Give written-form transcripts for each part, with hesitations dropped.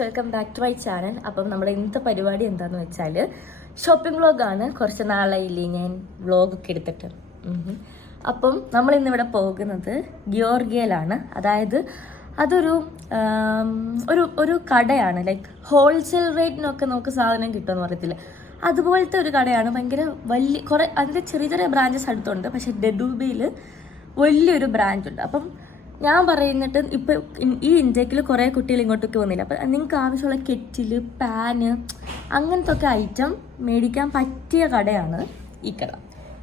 Welcome back to my channel. അപ്പം നമ്മുടെ ഇന്നത്തെ പരിപാടി എന്താണെന്ന് വെച്ചാൽ ഷോപ്പിംഗ് വ്ളോഗാണ്. കുറച്ച് നാളായില്ലേ ഞാൻ വ്ളോഗൊക്കെ എടുത്തിട്ട്. അപ്പം നമ്മൾ ഇന്നിവിടെ പോകുന്നത് ഗ്യോർഗിയയിലാണ്. അതായത് അതൊരു ഒരു കടയാണ്. ലൈക്ക് ഹോൾസെയിൽ റേറ്റിനൊക്കെ നമുക്ക് സാധനം കിട്ടുമെന്ന് പറയത്തില്ല, അതുപോലത്തെ ഒരു കടയാണ്. ഭയങ്കര വലിയ കുറേ അതിൻ്റെ ചെറിയ ചെറിയ ബ്രാഞ്ചസ് അടുത്തുണ്ട്. പക്ഷേ ഡെഡൂബയിൽ വലിയൊരു ബ്രാഞ്ചുണ്ട്. അപ്പം ഞാൻ പറയുന്നിട്ട് ഇപ്പോൾ ഈ ഇൻടേക്കിൽ കുറേ കുട്ടികൾ ഇങ്ങോട്ടേക്ക് വന്നില്ല. അപ്പം നിങ്ങൾക്ക് ആവശ്യമുള്ള കെറ്റിൽ, പാന്, അങ്ങനത്തെ ഒക്കെ ഐറ്റം മേടിക്കാൻ പറ്റിയ കടയാണ് ഈ കട.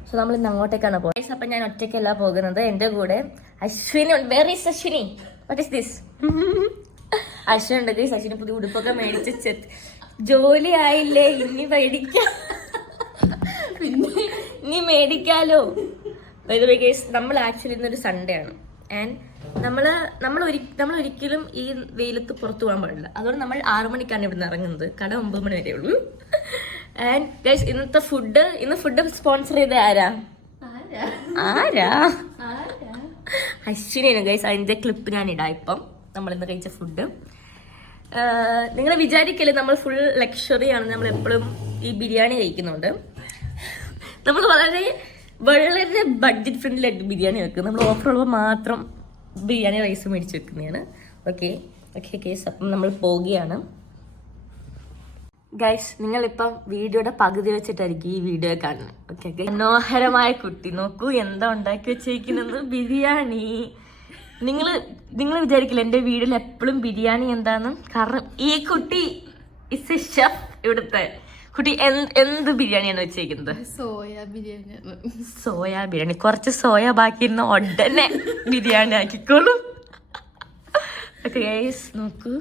സോ നമ്മൾ ഇന്ന് അങ്ങോട്ടേക്കാണ് പോകുന്നത്. അപ്പം ഞാൻ ഒറ്റയ്ക്കല്ല പോകുന്നത്, എൻ്റെ കൂടെ അശ്വിനി ഉണ്ട്. Where is Ashwini? What is this? Ashwini ഉണ്ട്. അശ്വിനി പുതിയ ഉടുപ്പൊക്കെ മേടിച്ച് ജോലി ആയില്ലേ, ഇനി മേടിക്കാം, പിന്നെ ഇനി മേടിക്കാലോ. നമ്മൾ ആക്ച്വലി ഇന്നൊരു സൺഡേ ആണ്. ആൻഡ് നമ്മൾ ഒരിക്കലും ഈ വെയിലത്ത് പുറത്തു പോകാൻ പാടില്ല. അതുകൊണ്ട് നമ്മൾ 6 മണിക്കാണ് ഇവിടുന്ന് ഇറങ്ങുന്നത്. കട 9 മണി വരെ ഉള്ളൂ. ആൻഡ് ഗൈസ് ഇന്ന് ഫുഡ് സ്പോൺസർ ചെയ്ത ആരാ? അശ്വിനിയാണ് ഗൈസ്. അതിന്റെ ക്ലിപ്പ് ഞാൻ ഇടാം. ഇപ്പം നമ്മൾ ഇന്ന് കഴിച്ച ഫുഡ് നിങ്ങൾ വിചാരിക്കല്ലേ നമ്മൾ ഫുൾ ലക്ഷറി ആണ്. നമ്മൾ എപ്പോഴും ഈ ബിരിയാണി കഴിക്കുന്നുണ്ട്. നമ്മൾ വളരെ ബഡ്ജറ്റ് ഫ്രണ്ട്ലി ആയിട്ട് ബിരിയാണി വെക്കും. നമ്മൾ ഓഫർ ഉള്ളപ്പോൾ മാത്രം ബിരിയാണി റൈസ് മേടിച്ച് വെക്കുന്നതാണ്. Okay case. അപ്പം നമ്മൾ പോവുകയാണ് ഗൈസ്. നിങ്ങളിപ്പം വീഡിയോയുടെ പകുതി വെച്ചിട്ടായിരിക്കും ഈ വീഡിയോ കാണുന്നത്. ഓക്കെ, മനോഹരമായ കുട്ടി നോക്കൂ എന്താ ഉണ്ടാക്കി വെച്ചിരിക്കുന്നത്, ബിരിയാണി. നിങ്ങൾ വിചാരിക്കില്ല എൻ്റെ വീഡിയോയിൽ എപ്പോഴും ബിരിയാണി എന്താന്ന്. കാരണം ഈ കുട്ടി ഇസ് എ ഷെഫ്. ഇവിടുത്തെ കുട്ടി എന്ത് ബിരിയാണിയാണ് വെച്ചേക്കുന്നത്? സോയാ ബിരിയാണി. കുറച്ച് സോയ ബാക്കിയിരുന്ന ഉടനെ ബിരിയാണി ആക്കിക്കോളൂ. ഓക്കെ ഗൈസ് നോക്കൂ,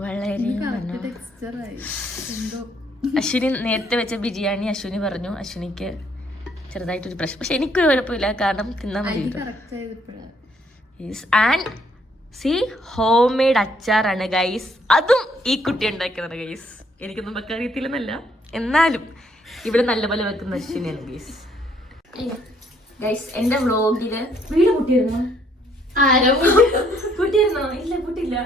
വളരെ അശ്വിനി നേരത്തെ വെച്ച ബിരിയാണി അശ്വിനി പറഞ്ഞു അശ്വിനിക്ക് ചെറുതായിട്ടൊരു പ്രശ്നം. പക്ഷെ എനിക്കൊരു കുഴപ്പമില്ല, കാരണം തിന്നാൻ മതി. ആൻഡ് സി ഹോം മെയ്ഡ് അച്ചാറാണ് ഗൈസ്. അതും ഈ കുട്ടി ഉണ്ടാക്കുന്നത് ഗൈസ്. എനിക്കൊന്നും വെക്കാൻ അറിയത്തില്ലെന്നല്ല, എന്നാലും ഇവിടെ നല്ലപോലെ വെക്കുന്ന അശ്വിനിയാണ് ഗൈസ്. ഗൈസ് എന്റെ വ്ളോഗില് വീട് കൂട്ടിയിരുന്നോ? കൂട്ടിയിരുന്നോ? ഇല്ല, കൂട്ടില്ല.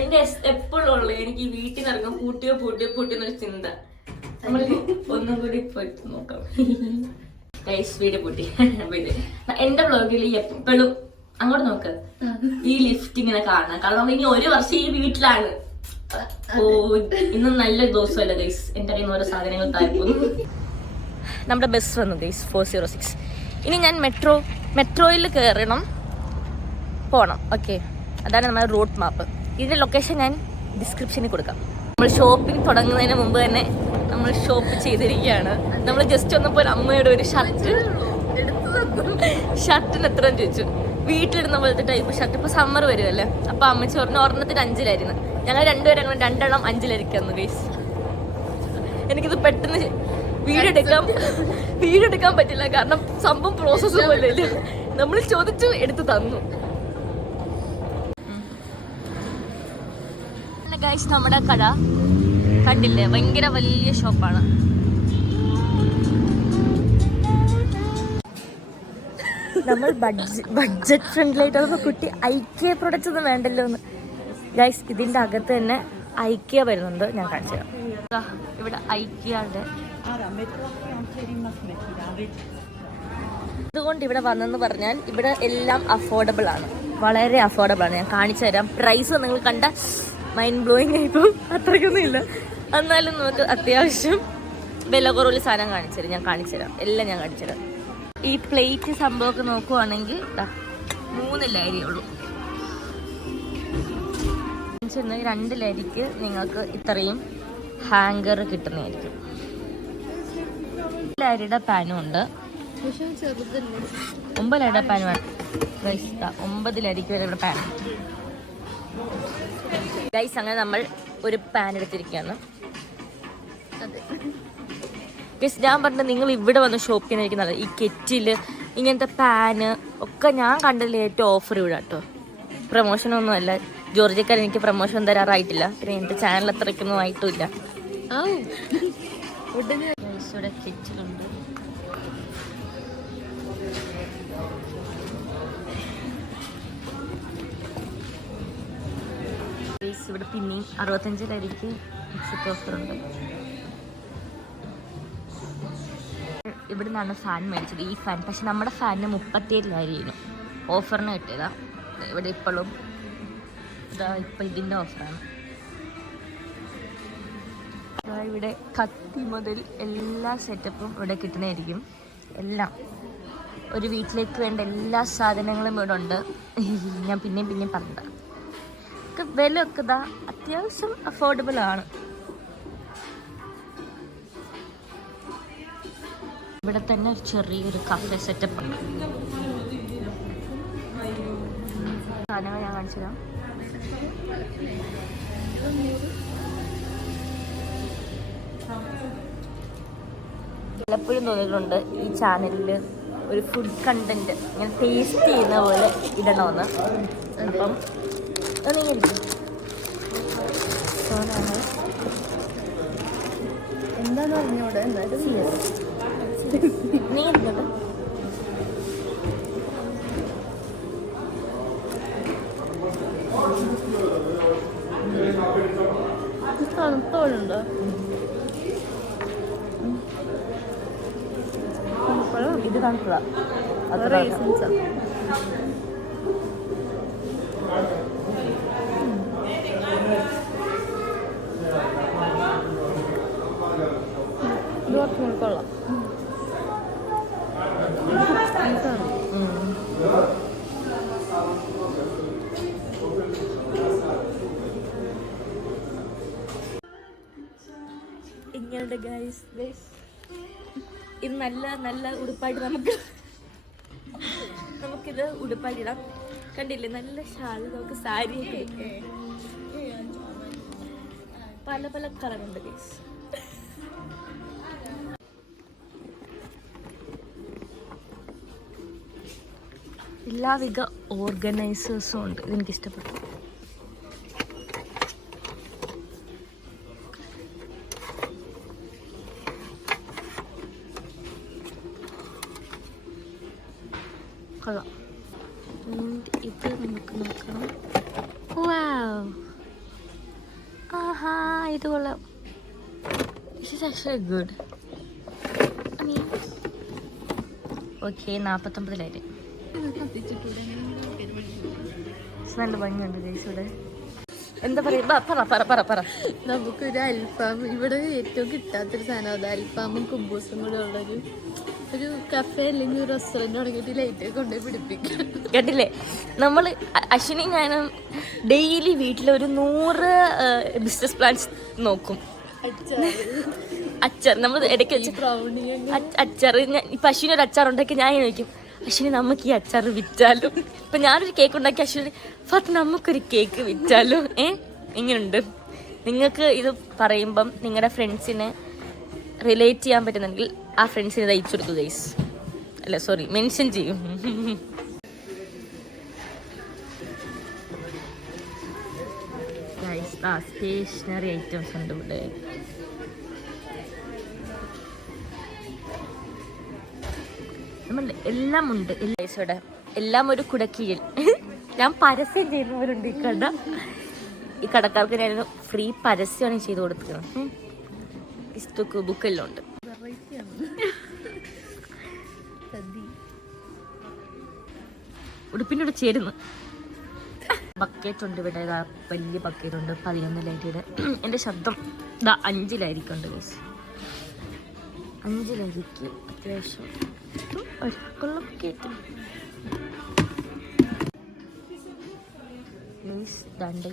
എന്റെ എപ്പോഴും ഉള്ളു എനിക്ക് ഈ വീട്ടിൽ നിന്ന് ഇറങ്ങും പൂട്ടിയോ എന്നൊരു ചിന്ത. നമ്മൾ ഒന്നും കൂടി പോയിട്ട് നോക്കാം. ഗൈസ് വീട് പൂട്ടി. എന്റെ വ്ളോഗിൽ എപ്പോഴും അങ്ങോട്ട് നോക്ക്, ഈ ലിഫ്റ്റ് ഇങ്ങനെ കാണാം. കാരണം ഇനി 1 വർഷം ഈ വീട്ടിലാണ്. ഓ ഇന്നും നല്ലൊരു ദിവസമല്ല ഗൈസ്. എന്റെ കയ്യിൽ നിന്ന് ഓരോ സാധനങ്ങൾ താഴ്ക്കുന്നു. നമ്മുടെ ബസ് വന്നു ഗൈസ്, 406. ഇനി ഞാൻ മെട്രോയിൽ കയറണം, പോണം. ഓക്കെ, അതാണ് നമ്മുടെ റൂട്ട് മാപ്പ്. ഇതിന്റെ ലൊക്കേഷൻ ഞാൻ ഡിസ്ക്രിപ്ഷനിൽ കൊടുക്കാം. നമ്മൾ ഷോപ്പിംഗ് തുടങ്ങുന്നതിന് മുമ്പ് തന്നെ നമ്മൾ ഷോപ്പ് ചെയ്തിരിക്കുകയാണ്. നമ്മൾ ജസ്റ്റ് വന്നപ്പോൾ അമ്മയുടെ ഒരു ഷർട്ടിന് എത്ര ചോദിച്ചു. വീട്ടിലിടുന്ന പോലത്തെ ടൈപ്പ് ഷർട്ട്. ഇപ്പൊ സമ്മർ വരുമല്ലേ, അപ്പൊ അമ്മച്ചി പറഞ്ഞു ഒരെണ്ണത്തിന് 5-ലായിരുന്നു. ഞങ്ങൾ രണ്ടുപേരും അങ്ങനെ 2 എണ്ണം 5-ലായിരിക്കുന്നു ഗൈസ്. എനിക്കിത് പെട്ടെന്ന് വീഡിയോ എടുക്കാൻ പറ്റില്ല, കാരണം സംഭവം പ്രോസസ്സ് പോലെ നമ്മൾ ചോദിച്ചു എടുത്ത് തന്നു. ഗൈസ് നമ്മുടെ കട കണ്ടില്ലേ, ഭയങ്കര വലിയ ഷോപ്പാണ്. നമ്മൾ ബഡ്ജറ്റ് ഫ്രണ്ട്ലി ആയിട്ട് കുട്ടി ഐക്യ പ്രൊഡക്ട്സ് ഒന്നും വേണ്ടല്ലോ എന്ന്. ഗൈസ് ഇതിന്റെ അകത്ത് തന്നെ ഐക്യ വരുന്നുണ്ട്, ഞാൻ കാണിച്ചു തരാം. ഇവിടെ ഐക്യയുടെ അതുകൊണ്ട് ഇവിടെ വന്നെന്ന് പറഞ്ഞാൽ ഇവിടെ എല്ലാം അഫോർഡബിൾ ആണ്, വളരെ അഫോർഡബിൾ ആണ്. ഞാൻ കാണിച്ചു തരാം. പ്രൈസ് നിങ്ങൾ കണ്ട മൈൻഡ് ബ്ലോയിങ് ആയിപ്പോൾ അത്രയ്ക്കൊന്നും ഇല്ല, എന്നാലും നമുക്ക് അത്യാവശ്യം വില കുറവുള്ള സാധനം ഞാൻ കാണിച്ചു തരാം. എല്ലാം ഞാൻ കാണിച്ചു തരാം. ഈ പ്ലേറ്റ് സംഭവമൊക്കെ നോക്കുവാണെങ്കിൽ 3 ലരി ഉള്ളൂ. 2 ലരിക്ക് നിങ്ങൾക്ക് ഇത്രയും ഹാങ്കർ കിട്ടുന്നതായിരിക്കും. ലരിയുടെ പാനും ഉണ്ട്, 9 ലരിയുടെ പാൻ വേണം. 9 ലരിക്ക് വരെ ഇവിടെ പാൻ. ഗൈസ് അങ്ങനെ നമ്മൾ ഒരു പാൻ എടുത്തിരിക്കുകയാണ്. ഗൈസ് ഞാൻ പറഞ്ഞത് നിങ്ങൾ ഇവിടെ വന്ന് ഷോപ്പ് ചെയ്യാനായിരിക്കും. ഈ കെറ്റില്, ഇങ്ങനത്തെ പാന് ഒക്കെ ഞാൻ കണ്ടതിൽ ഏറ്റവും ഓഫർ ഇവിടെ കേട്ടോ. പ്രൊമോഷനൊന്നും അല്ല, ജോർജിക്കാരൻ എനിക്ക് പ്രൊമോഷൻ തരാറായിട്ടില്ല. പിന്നെ എൻ്റെ ചാനൽ അത്രയ്ക്കൊന്നും ആയിട്ടുമില്ല. ഇവിടെ കെറ്റിലുണ്ട്. ഗൈസ് ഇവിടെ പിന്നെയും 65 എക്സിറ്റ് ഓഫർ ഉണ്ട്. ഇവിടെ നിന്നാണ് ഫാൻ മേടിച്ചത്, ഈ ഫാൻ. പക്ഷെ നമ്മുടെ ഫാനിന് 37,000 ഓഫറിന് കിട്ടിയതാ. ഇവിടെ ഇപ്പോഴും ഇപ്പം ഇതിൻ്റെ ഓഫറാണ്. ഇവിടെ കത്തി മുതൽ എല്ലാ സെറ്റപ്പും ഇവിടെ കിട്ടുന്നതായിരിക്കും. എല്ലാം ഒരു വീട്ടിലേക്ക് വേണ്ട എല്ലാ സാധനങ്ങളും ഇവിടെ ഉണ്ട്. ഞാൻ പിന്നെയും പറഞ്ഞത് വില ഒക്കെ ഇതാ അത്യാവശ്യം അഫോർഡബിൾ ആണ്. ഇവിടെ തന്നെ ചെറിയൊരു കഫേ സെറ്റപ്പ് ഉണ്ട്. സാധനങ്ങൾ ഞാൻ കാണിച്ചു തരാം. പലപ്പോഴും തോന്നിയിട്ടുണ്ട് ഈ ചാനലിൽ ഒരു ഫുഡ് കണ്ടന്റ് ഇങ്ങനെ ടേസ്റ്റ് ചെയ്യുന്ന പോലെ ഇടണമെന്ന്. അപ്പം എന്താന്ന് പറഞ്ഞോടെ എന്തായാലും നീ ഇരുന്നത് തണുത്തോളുണ്ടോ? ഇത് തണുത്തതാ. റേസിൻസാ. ഇത് കുറച്ചും കൂടി കൊള്ളാം. ഇങ്ങനെയുണ്ട് ഗൈസ്. ഇത് നല്ല ഉടുപ്പായിട്ട് നമുക്കിത് ഉടുപ്പായിട്ടിടാം. കണ്ടില്ലേ, നല്ല ഷാള്, നമുക്ക് സാരിയൊക്കെ പല കളറുണ്ട് ഗൈസ്. എല്ലാവിധ ഓർഗനൈസേഴ്സും ഉണ്ട്. ഇതെനിക്ക് ഇഷ്ടപ്പെട്ടു. കൊള്ളാം. ഇത് നമുക്ക് നോക്കാം. വാവ്, ആഹാ, ഇത് കൊള്ളാം. This is actually good. I mean okay. 49,000. നല്ല ഭംഗിയുണ്ട് ഗൈസ്. ഇവിടെ എന്താ പറയുക, പറ. നമുക്കൊരു അൽഫാം ഇവിടെ ഏറ്റവും കിട്ടാത്തൊരു സാധനം അത്. അൽഫാമും കുബൂസും കൂടെ ഒരു കഫേ അല്ലെങ്കിൽ ഒരു റെസ്റ്റോറൻറ്റ് തുടങ്ങിയിട്ട് ലൈറ്റ് കൊണ്ടുപോയി പിടിപ്പിക്കാം. കേട്ടില്ലേ, നമ്മൾ അശ്വിനി ഞാനും ഡെയിലി വീട്ടിലൊരു 100 ബിസിനസ് പ്ലാൻസ് നോക്കും. അച്ചാർ നമ്മൾ ഇടയ്ക്ക് വെച്ച് അച്ചാർ. ഇപ്പം അശ്വിനി ഒരു അച്ചാർ ഉണ്ടാക്കി ഞാൻ ചോദിക്കും, അശ്വിനി നമുക്ക് ഈ അച്ചാർ വിറ്റാലും. ഇപ്പം ഞാനൊരു കേക്ക് ഉണ്ടാക്കി അശ്വിനി ഫത്ത് നമുക്കൊരു കേക്ക് വിറ്റാലും. ഇങ്ങനെയുണ്ട്. നിങ്ങൾക്ക് ഇത് പറയുമ്പം നിങ്ങളുടെ ഫ്രണ്ട്സിനെ റിലേറ്റ് ചെയ്യാൻ പറ്റുന്നെങ്കിൽ ആ ഫ്രണ്ട്സിന് ഇത് അയച്ചു കൊടുക്കുക ഗൈസ്. അല്ല സോറി, മെൻഷൻ ചെയ്യും. ഗൈസ് സ്റ്റേഷനറി ഐറ്റംസ് ഉണ്ട് ഇവിടെ. എല്ലാം ഉണ്ട്. ഇവിടെ എല്ലാം ഒരു കുടക്കീഴിൽ. ഞാൻ പരസ്യം ചെയ്യുന്നവരുണ്ട് ഈ കട. ഈ കടക്കാർക്ക് ഞാൻ ഫ്രീ പരസ്യമാണ് ചെയ്ത് കൊടുക്കുന്നത്. പുസ്തക ബുക്കെല്ലാം ഉണ്ട്. ഉടുപ്പിൻ്റെ ചേരുന്നു. ബക്കറ്റ് ഉണ്ട് ഇവിടെ. വലിയ ബക്കറ്റ് ഉണ്ട്. 11,000. എൻ്റെ ശബ്ദം 5,000 ഗൈസ്. 5,000 അത്യാവശ്യം ഒരാൾക്കുള്ള ബക്കറ്റ്. ദാണ്ട്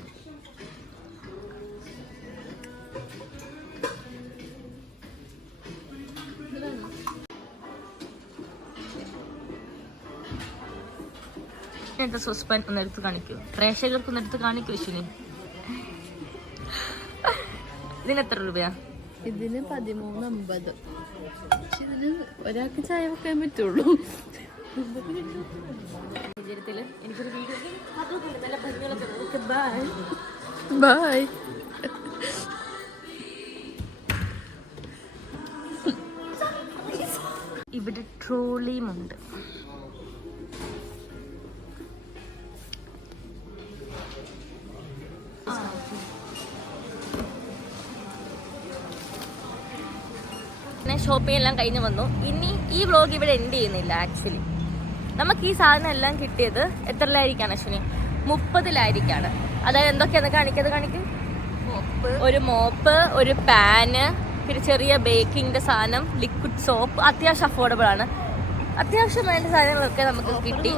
എന്താ സോസ്പാൻ ഒന്നെടുത്ത് കാണിക്കൂ, പ്രേക്ഷകർക്ക് ഒന്നെടുത്ത് കാണിക്കൂ. അശ്വിനി, ഇതിന് എത്ര രൂപയാ? ഇതിന് 13.50. ഇതിന് ഒരാൾക്ക് ചായ വെക്കാൻ പറ്റുള്ളൂ. സാഹചര്യത്തിൽ എനിക്കൊരു വീഡിയോ നല്ല ഭംഗികളൊക്കെ. ബൈ. ഇവിടെ ട്രോളിയുമുണ്ട്. ഷോപ്പിംഗ് എല്ലാം കഴിഞ്ഞ് വന്നു. ഇനി ഈ വ്ളോഗ് ഇവിടെ എൻഡ് ചെയ്യുന്നില്ല. ആക്ച്വലി നമുക്ക് ഈ സാധനം എല്ലാം കിട്ടിയത് എത്രയിലായിരിക്കാണ് അശ്വിനി? 30-ലായിരിക്കാണ്. അതായത് എന്തൊക്കെയാന്ന് കാണിക്കും. ഒരു മോപ്പ്, ഒരു പാന്, പിന്നെ ചെറിയ ബേക്കിങ്ങിന്റെ സാധനം, ലിക്വിഡ് സോപ്പ്. അത്യാവശ്യം അഫോർഡബിൾ ആണ്. അത്യാവശ്യം വേണ്ട സാധനങ്ങളൊക്കെ നമുക്ക് കിട്ടി.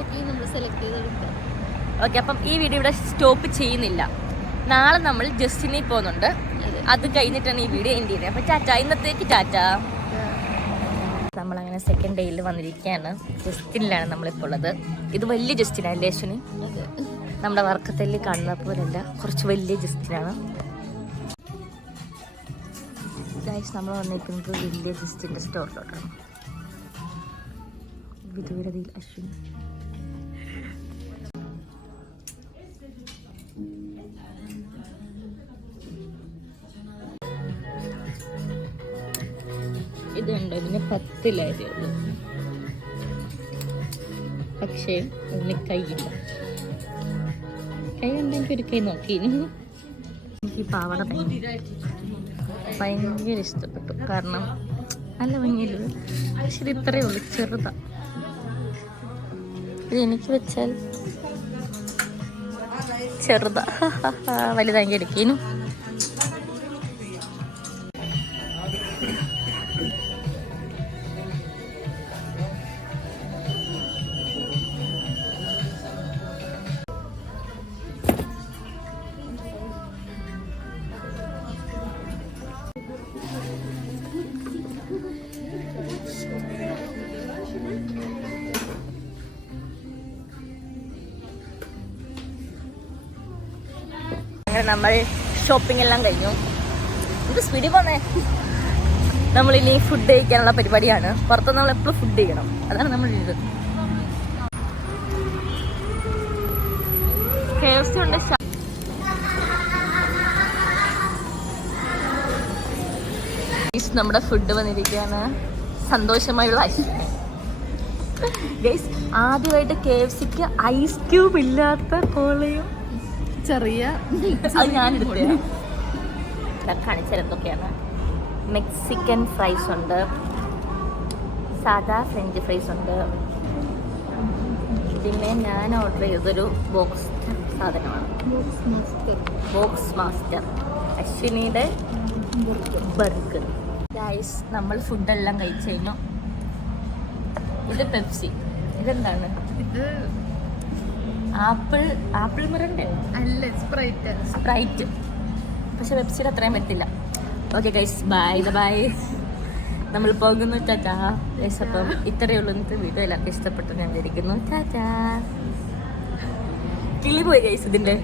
ഓക്കെ, അപ്പം ഈ വീഡിയോ ഇവിടെ സ്റ്റോപ്പ് ചെയ്യുന്നില്ല. നാളെ നമ്മൾ ജസ്റ്റിനിൽ പോകുന്നുണ്ട്. അത് കഴിഞ്ഞിട്ടാണ് ഈ വീഡിയോ എൻഡ് ചെയ്യുന്നത്. അപ്പം ടാറ്റ, ഇന്നത്തേക്ക് ടാറ്റ. നമ്മളങ്ങനെ സെക്കൻഡ് ഡേയിൽ വന്നിരിക്കുകയാണ്. ജസ്റ്റിനിലാണ് നമ്മളിപ്പോൾ ഉള്ളത്. ഇത് വലിയ ജസ്റ്റിനല്ലേ അശ്വിനി? നമ്മുടെ വർക്കത്തിൽ കാണുന്ന പോലെയല്ല, കുറച്ച് വലിയ ജസ്റ്റിനാണ്. ഗൈസ്, നമ്മൾ വന്നിരിക്കുന്നത് വലിയ ജസ്റ്റിൻ്റെ സ്റ്റോറിലോട്ടാണ്. വിദൂരതയിൽ അശ്വിനി. ഇതുണ്ട്, ഇതിന് 10 ഉള്ളൂ. പക്ഷേ അതിന് കൈയില്ല. കൈ ഉണ്ടെങ്കിൽ ഒരു കൈ നോക്കിയിരുന്നു. എനിക്ക് ഈ പാവട ഭയങ്കര ഇഷ്ടപ്പെട്ടു. കാരണം നല്ല ഭംഗിയില്ല. പക്ഷെ ഇത് ഇത്രയേ ഉള്ളൂ, ചെറുതാ. ഇത് എനിക്ക് വെച്ചാൽ ചെറുതാ. വലുതാക്കി എടുക്കേനു. അങ്ങനെ നമ്മൾ ഷോപ്പിംഗ് എല്ലാം കഴിഞ്ഞു. ഇത് സ്പീഡിൽ പോന്നേ. നമ്മളിനി ഫുഡ് കഴിക്കാനുള്ള പരിപാടിയാണ്. പുറത്ത് നമ്മൾ എപ്പോഴും ഫുഡ് ചെയ്യണം. അതാണ് നമ്മൾ ഇത്. KFC ഉണ്ട്. നമ്മുടെ ഫുഡ് വന്നിരിക്കുകയാണ്. സന്തോഷമായുള്ള ഗൈസ്, ആദ്യമായിട്ട് KFCക്ക് ഐസ് ക്യൂബ് ഇല്ലാത്ത കോളയും ചെറിയ അത് ഞാനെടുത്തേ കാണിച്ചാൽ എന്തൊക്കെയാണ്. മെക്സിക്കൻ ഫ്രൈസ് ഉണ്ട്, സാധാ ഫ്രഞ്ച് ഫ്രൈസ് ഉണ്ട്. പിന്നെ ഞാൻ ഓർഡർ ചെയ്തൊരു ബോക്സ് സാധനമാണ്, ബോക്സ് മാസ്റ്റർ. അശ്വിനിയുടെ ബർഗർ. ഗൈസ്, നമ്മൾ ഫുഡെല്ലാം കഴിച്ചു കഴിഞ്ഞു. ഇത് പെപ്സി. ഇതെന്താണ്? ഇത് ആപ്പിൾ മിറണ്ട അല്ല, സ്പ്രൈറ്റ്. പക്ഷെ പെപ്സിയുടെ അത്രയും പറ്റില്ല. Okay guys, bye. നമ്മൾ പോകുന്നു. Tata guys. അപ്പം ഇത്രയേ ഉള്ളൂ ഇന്നത്തെ വീഡിയോ. എല്ലാവർക്കും ഇഷ്ടപ്പെട്ടു ഞാൻ വിചാരിക്കുന്നു. ടാറ്റാ. കിളി പോയി ഗൈസ് ഇതിൻ്റെ.